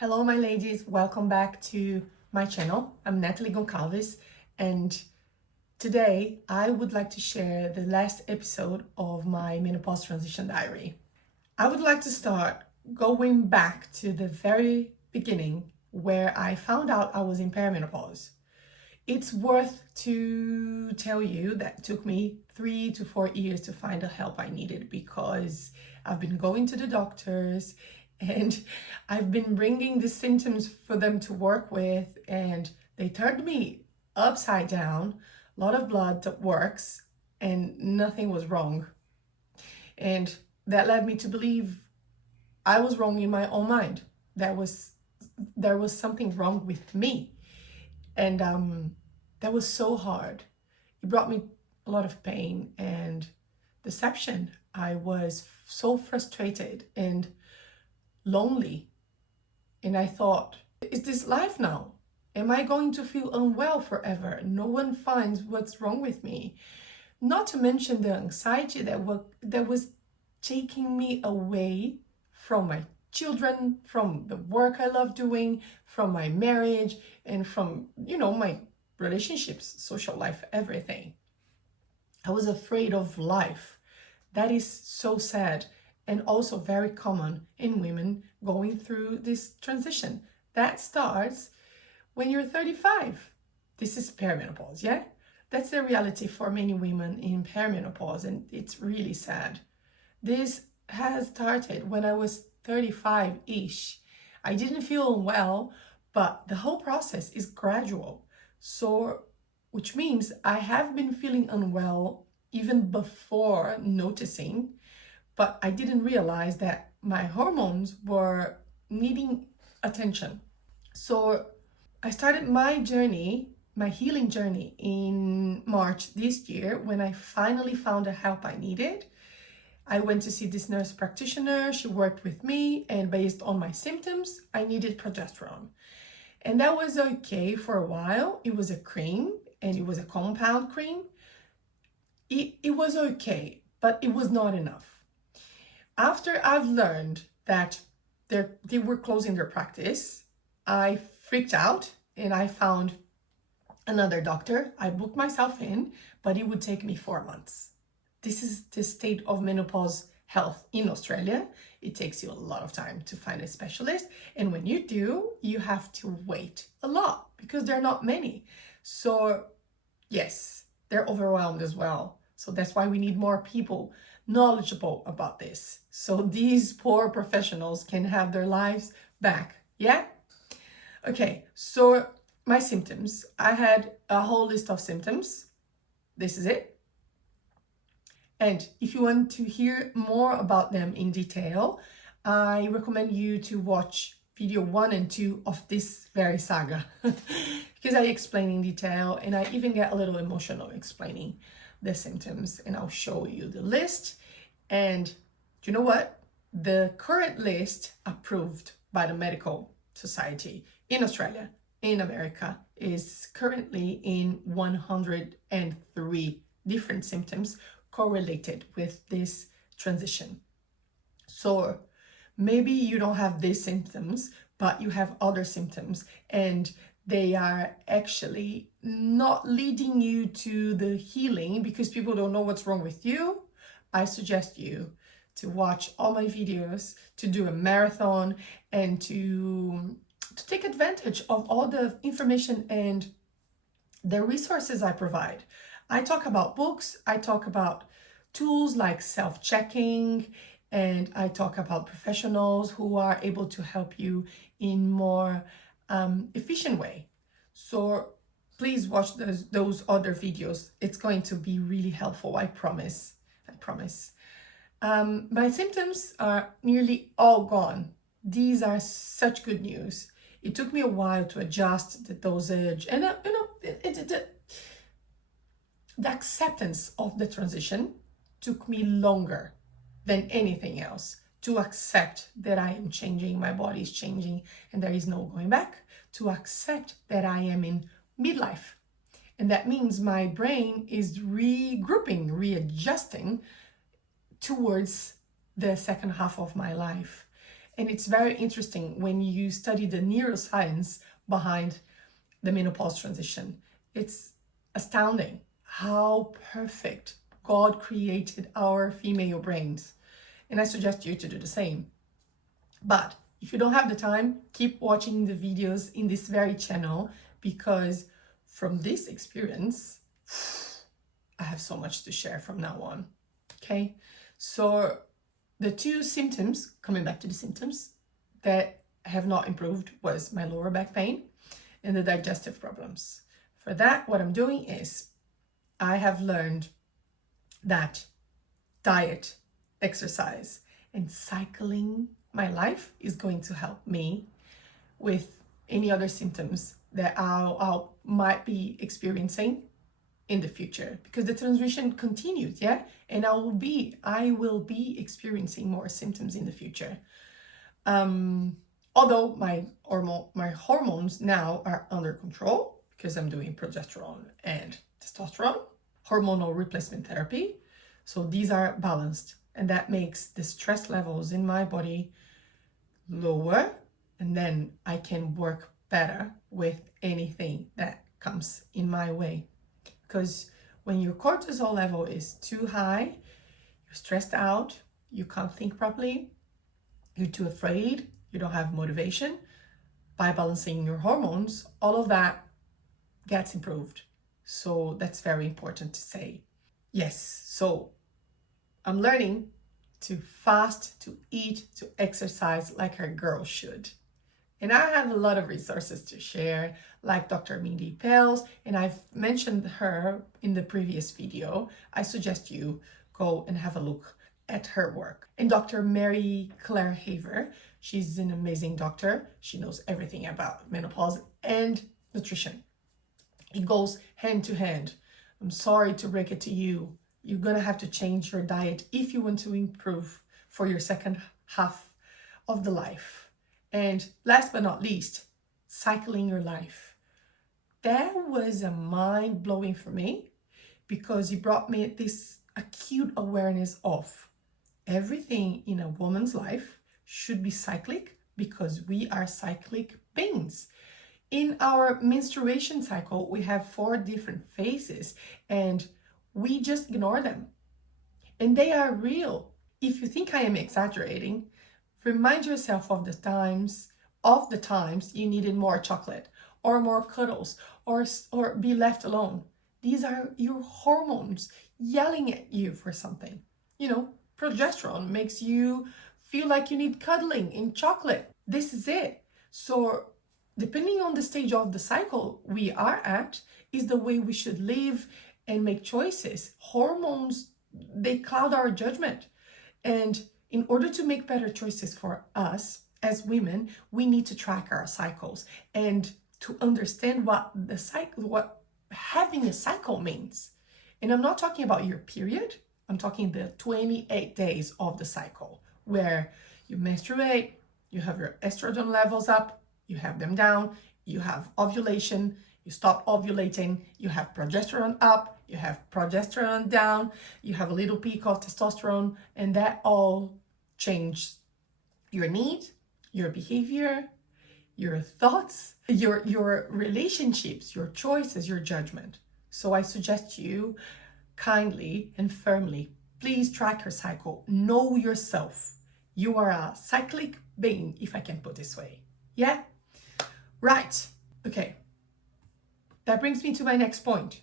Hello, my ladies. Welcome back to my channel. I'm Nataly, and today I would like to share the last episode of my menopause transition diary. I would like to start going back to the very beginning where I found out I was in perimenopause. It's worth to tell you that it took me 3 to 4 years to find the help I needed because I've been going to the doctors and I've been bringing the symptoms for them to work with, and they turned me upside down. A lot of blood that works, and nothing was wrong. And that led me to believe I was wrong in my own mind. There was something wrong with me. And that was so hard. It brought me a lot of pain and deception. I was so frustrated and lonely, and I thought, is this life now? Am I going to feel unwell forever? No one finds what's wrong with me. Not to mention the anxiety that was taking me away from my children, from the work I love doing, from my marriage, and from, my relationships, social life, everything. I was afraid of life. That is so sad. And also very common in women going through this transition. That starts when you're 35. This is perimenopause, yeah? That's the reality for many women in perimenopause, and it's really sad. This has started when I was 35-ish. I didn't feel well, but the whole process is gradual. So, which means I have been feeling unwell even before noticing, but I didn't realize that my hormones were needing attention. So I started my healing journey in March this year when I finally found the help I needed. I went to see this nurse practitioner. She worked with me, and based on my symptoms, I needed progesterone. And that was okay for a while. It was a cream, and it was a compound cream. It was okay, but it was not enough. After I've learned that they were closing their practice, I freaked out and I found another doctor. I booked myself in, but it would take me 4 months. This is the state of menopause health in Australia. It takes you a lot of time to find a specialist. And when you do, you have to wait a lot because there are not many. So yes, they're overwhelmed as well. So that's why we need more people knowledgeable about this, so these poor professionals can have their lives back. Yeah? Okay, so my symptoms. I had a whole list of symptoms. This is it. And if you want to hear more about them in detail, I recommend you to watch video 1 and 2 of this very saga because I explain in detail, and I even get a little emotional explaining the symptoms, and I'll show you the list. And you know what? The current list approved by the Medical Society in Australia, in America, is currently in 103 different symptoms correlated with this transition. So maybe you don't have these symptoms, but you have other symptoms, and they are actually not leading you to the healing because people don't know what's wrong with you. I suggest you to watch all my videos, to do a marathon, and to take advantage of all the information and the resources I provide. I talk about books, I talk about tools like self-checking, and I talk about professionals who are able to help you in more efficient way. So please watch those other videos. It's going to be really helpful, I promise. My symptoms are nearly all gone. These are such good news. It took me a while to adjust the dosage, and the acceptance of the transition took me longer than anything else. To accept that I am changing, my body is changing, and there is no going back. To accept that I am in midlife. And that means my brain is regrouping, readjusting towards the second half of my life. And it's very interesting when you study the neuroscience behind the menopause transition. It's astounding how perfect God created our female brains. And I suggest you to do the same. But if you don't have the time, keep watching the videos in this very channel, because from this experience, I have so much to share from now on. Okay, so the two symptoms, coming back to the symptoms that have not improved, was my lower back pain and the digestive problems. For that, what I'm doing is I have learned that diet, exercise, and cycling my life is going to help me with any other symptoms that I might be experiencing in the future, because the transition continues, yeah, and I will be experiencing more symptoms in the future. Although my hormones now are under control because I'm doing progesterone and testosterone, hormonal replacement therapy. So these are balanced, and that makes the stress levels in my body lower, and then I can work better with anything that comes in my way. Because when your cortisol level is too high, you're stressed out, you can't think properly, you're too afraid, you don't have motivation. By balancing your hormones, all of that gets improved. So that's very important to say. Yes, so I'm learning to fast, to eat, to exercise like a girl should. And I have a lot of resources to share, like Dr. Mindy Pels, and I've mentioned her in the previous video. I suggest you go and have a look at her work. And Dr. Mary Claire Haver, she's an amazing doctor. She knows everything about menopause and nutrition. It goes hand to hand. I'm sorry to break it to you. You're gonna have to change your diet if you want to improve for your second half of the life. And last but not least, cycling your life. That was a mind-blowing for me, because it brought me this acute awareness of everything in a woman's life should be cyclic, because we are cyclic beings. In our menstruation cycle, we have 4 different phases, and we just ignore them. And they are real. If you think I am exaggerating, remind yourself of the times you needed more chocolate or more cuddles or be left alone. These are your hormones yelling at you for something. You know, progesterone makes you feel like you need cuddling and chocolate. This is it. So depending on the stage of the cycle we are at is the way we should live and make choices. Hormones, they cloud our judgment. And in order to make better choices for us as women, we need to track our cycles and to understand what having a cycle means. And I'm not talking about your period. I'm talking the 28 days of the cycle, where you menstruate, you have your estrogen levels up, you have them down, you have ovulation, you stop ovulating, you have progesterone up, you have progesterone down, you have a little peak of testosterone, and that all changes your need, your behavior, your thoughts, your relationships, your choices, your judgment. So I suggest you kindly and firmly, please track your cycle. Know yourself. You are a cyclic being, if I can put it this way. Yeah? Right. Okay. That brings me to my next point.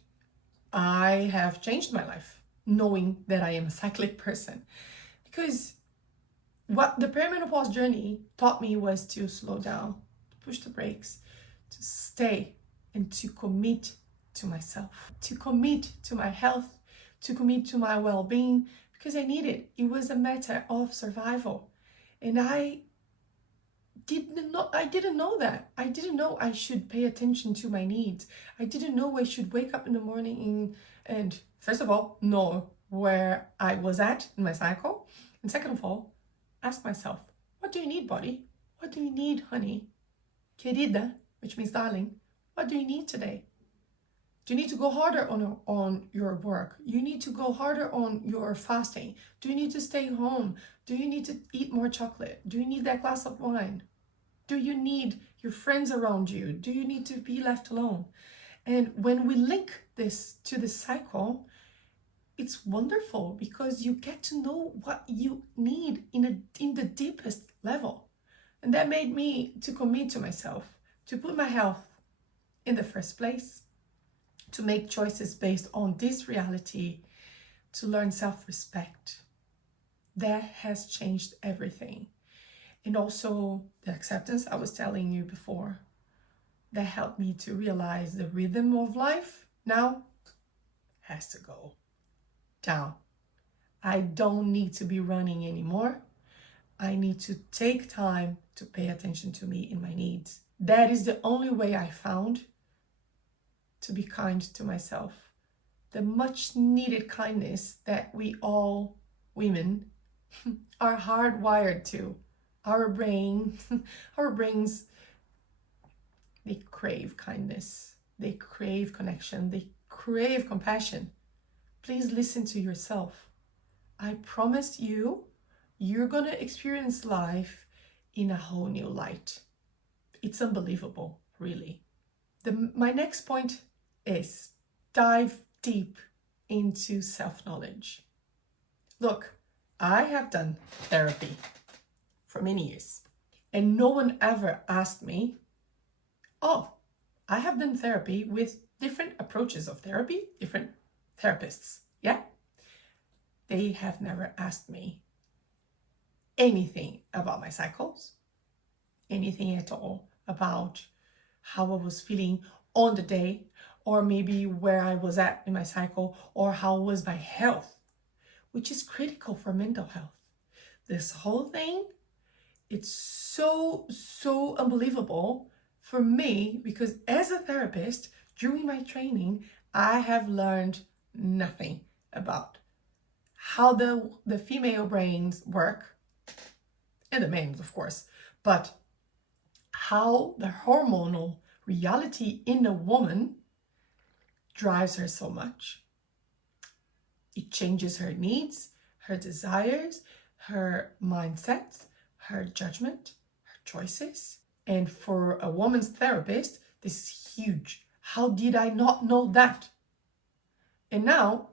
I have changed my life knowing that I am a cyclic person, because what the perimenopause journey taught me was to slow down, to push the brakes, to stay, and to commit to myself, to commit to my health, to commit to my well-being, because I needed it. It was a matter of survival. And I didn't know that. I didn't know I should pay attention to my needs. I didn't know I should wake up in the morning and first of all, know where I was at in my cycle. And second of all, ask myself, what do you need, body? What do you need, honey? Querida, which means darling, what do you need today? Do you need to go harder on your work? You need to go harder on your fasting? Do you need to stay home? Do you need to eat more chocolate? Do you need that glass of wine? Do you need your friends around you? Do you need to be left alone? And when we link this to the cycle, it's wonderful because you get to know what you need in the deepest level. And that made me to commit to myself, to put my health in the first place, to make choices based on this reality, to learn self-respect. That has changed everything. And also the acceptance I was telling you before, that helped me to realize the rhythm of life now has to go down. I don't need to be running anymore. I need to take time to pay attention to me and my needs. That is the only way I found to be kind to myself. The much needed kindness that we all women are hardwired to. Our brains, they crave kindness. They crave connection. They crave compassion. Please listen to yourself. I promise you, you're gonna experience life in a whole new light. It's unbelievable, really. My next point is dive deep into self-knowledge. Look, I have done therapy for many years, and no one ever asked me, oh, I have done therapy with different approaches of therapy, different therapists. Yeah? They have never asked me anything about my cycles, anything at all about how I was feeling on the day, or maybe where I was at in my cycle, or how was my health, which is critical for mental health. This whole thing, it's so unbelievable for me, because as a therapist, during my training, I have learned nothing about how the female brains work, and the men's, of course, but how the hormonal reality in a woman drives her so much. It changes her needs, her desires, her mindset, her judgment, her choices. And for a woman's therapist, this is huge. How did I not know that? And now,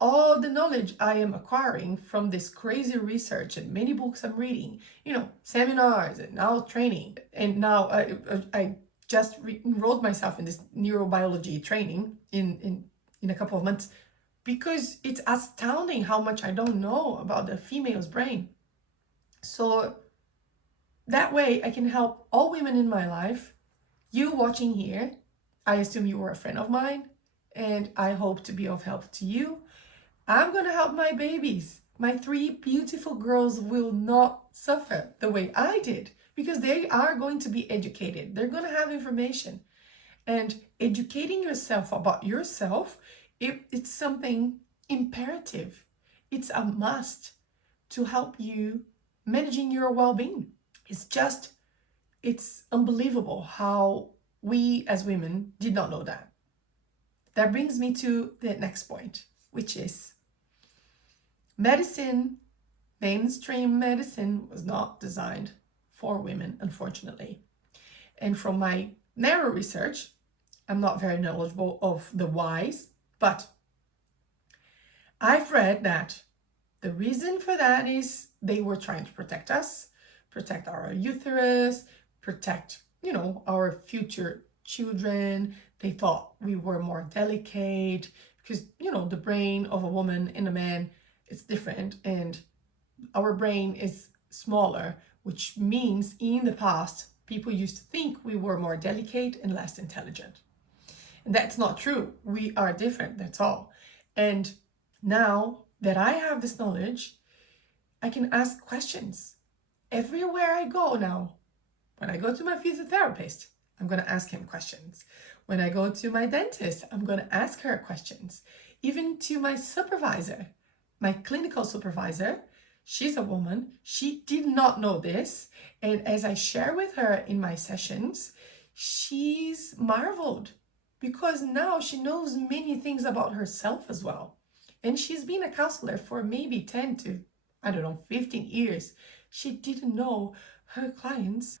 all the knowledge I am acquiring from this crazy research and many books I'm reading, seminars and now training. And now I just enrolled myself in this neurobiology training in a couple of months, because it's astounding how much I don't know about the female's brain. So that way I can help all women in my life. You watching here, I assume you were a friend of mine, and I hope to be of help to you. I'm gonna help my babies. My 3 beautiful girls will not suffer the way I did, because they are going to be educated. They're gonna have information. And educating yourself about yourself, it's something imperative. It's a must to help you managing your well-being. It's unbelievable how we as women did not know that. That brings me to the next point, which is medicine, mainstream medicine was not designed for women, unfortunately. And from my narrow research, I'm not very knowledgeable of the whys, but I've read that the reason for that is they were trying to protect us, protect our uterus, protect, our future children. They thought we were more delicate because, the brain of a woman and a man is different, and our brain is smaller, which means in the past, people used to think we were more delicate and less intelligent. And that's not true. We are different, that's all. And now that I have this knowledge, I can ask questions everywhere I go now. When I go to my physiotherapist, I'm going to ask him questions. When I go to my dentist, I'm going to ask her questions. Even to my supervisor, my clinical supervisor, she's a woman. She did not know this. And as I share with her in my sessions, she's marveled because now she knows many things about herself as well. And she's been a counselor for maybe 10 to, 15 years. She didn't know her clients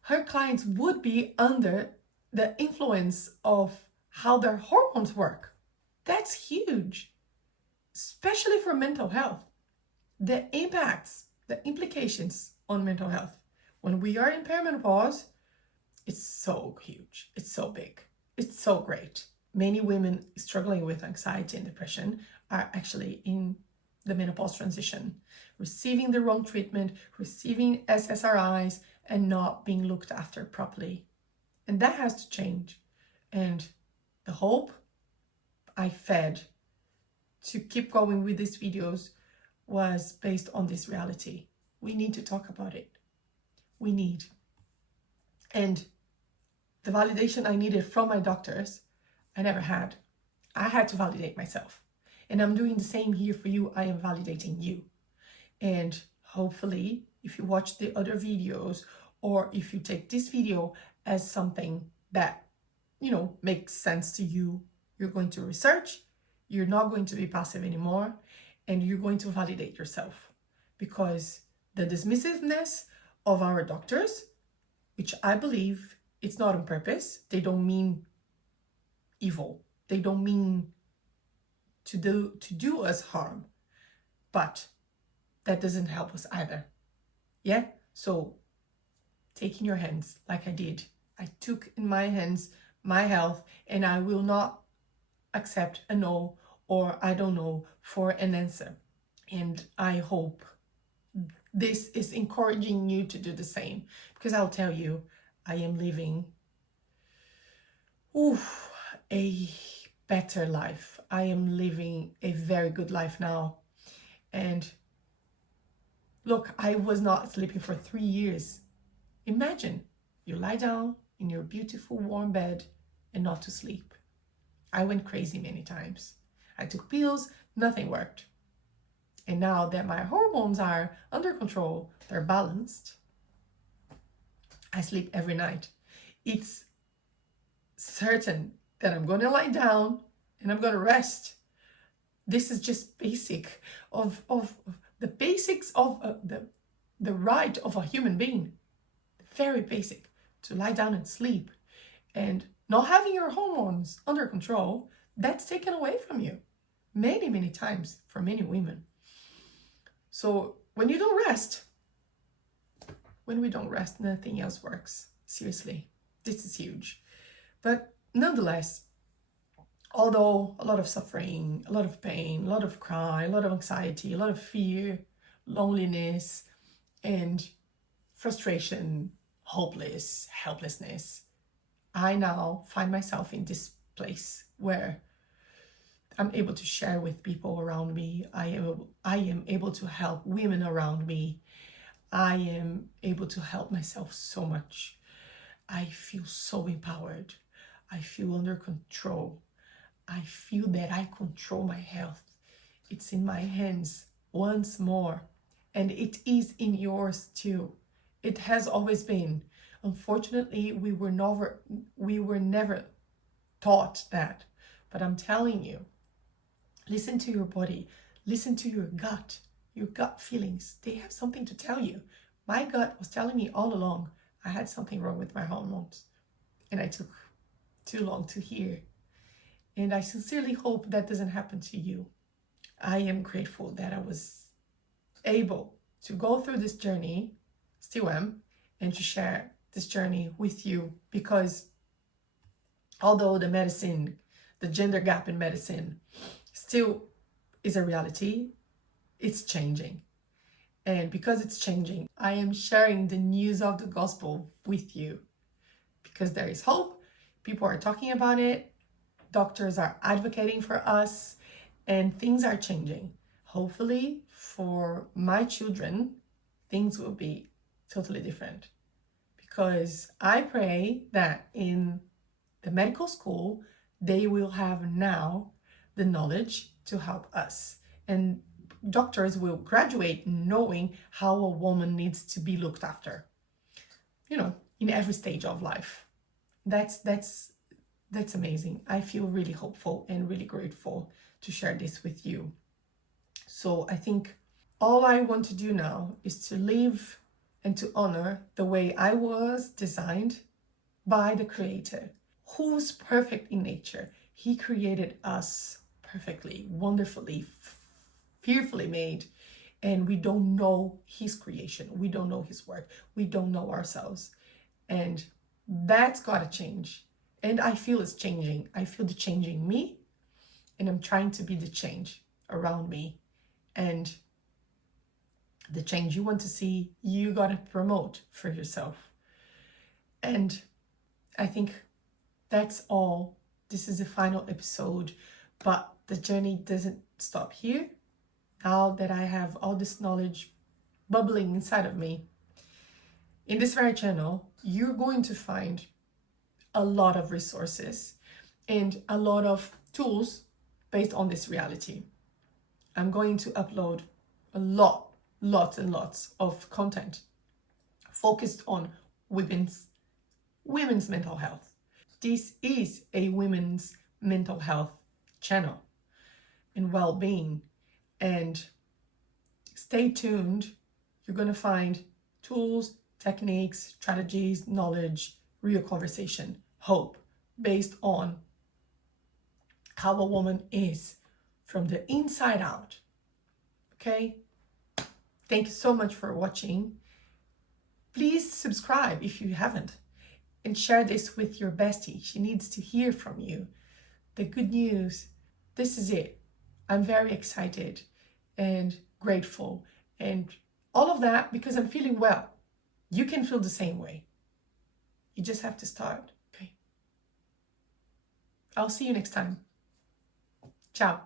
would be under the influence of how their hormones work. That's huge, especially for mental health. The impacts, the implications on mental health. When we are in perimenopause, it's so huge, it's so big, it's so great. Many women struggling with anxiety and depression are actually in the menopause transition, receiving the wrong treatment, receiving SSRIs, and not being looked after properly. And that has to change. And the hope I fed to keep going with these videos was based on this reality. We need to talk about it. We need. And the validation I needed from my doctors, I never had. I had to validate myself. And I'm doing the same here for you. I am validating you. And hopefully, if you watch the other videos, or if you take this video as something that, makes sense to you, you're going to research, you're not going to be passive anymore, and you're going to validate yourself. Because the dismissiveness of our doctors, which I believe it's not on purpose, they don't mean evil. They don't mean to do us harm. But that doesn't help us either. Yeah? So take in your hands like I did. I took in my hands my health, and I will not accept a no or I don't know for an answer. And I hope this is encouraging you to do the same, because I'll tell you, I am living a better life. I am living a very good life now. And look, I was not sleeping for 3 years. Imagine you lie down in your beautiful warm bed and not to sleep. I went crazy many times. I took pills, nothing worked. And now that my hormones are under control, they're balanced, I sleep every night. It's certain that I'm going to lie down and I'm going to rest. This is just basic of the basics of the right of a human being. Very basic, to lie down and sleep. And not having your hormones under control, that's taken away from you many, many times for many women. So when you don't rest, nothing else works. Seriously, this is huge. But nonetheless, although a lot of suffering, a lot of pain, a lot of cry, a lot of anxiety, a lot of fear, loneliness, and frustration, helplessness, I now find myself in this place where I'm able to share with people around me. I am able to help women around me. I am able to help myself so much. I feel so empowered. I feel under control. I feel that I control my health. It's in my hands once more. And it is in yours too. It has always been. Unfortunately, we were never taught that. But I'm telling you, listen to your body, listen to your gut feelings. They have something to tell you. My gut was telling me all along I had something wrong with my hormones, and I took too long to hear. And I sincerely hope that doesn't happen to you. I am grateful that I was able to go through this journey, still am, and to share this journey with you, because although the gender gap in medicine still is a reality, it's changing. And because it's changing, I am sharing the news of the gospel with you, because there is hope. People are talking about it. Doctors are advocating for us, and things are changing. Hopefully for my children, things will be totally different, because I pray that in the medical school, they will have now the knowledge to help us. And doctors will graduate knowing how a woman needs to be looked after, in every stage of life. That's that's amazing. I feel really hopeful and really grateful to share this with you. So I think all I want to do now is to live and to honor the way I was designed by the Creator, who's perfect in nature. He created us perfectly, wonderfully, fearfully made. And we don't know His creation. We don't know His work. We don't know ourselves. And that's got to change. And I feel it's changing. I feel the changing me. And I'm trying to be the change around me. And the change you want to see, you got to promote for yourself. And I think that's all. This is the final episode, but the journey doesn't stop here. Now that I have all this knowledge bubbling inside of me, in this very channel, you're going to find a lot of resources and a lot of tools based on this reality. I'm going to upload lots and lots of content focused on women's mental health. This is a women's mental health channel and well-being. And stay tuned. You're going to find tools, techniques, strategies, knowledge, real conversation, hope based on how a woman is from the inside out. Okay? Thank you so much for watching. Please subscribe if you haven't and share this with your bestie. She needs to hear from you. The good news, this is it. I'm very excited and grateful and all of that because I'm feeling well. You can feel the same way. You just have to start. Okay. I'll see you next time. Ciao.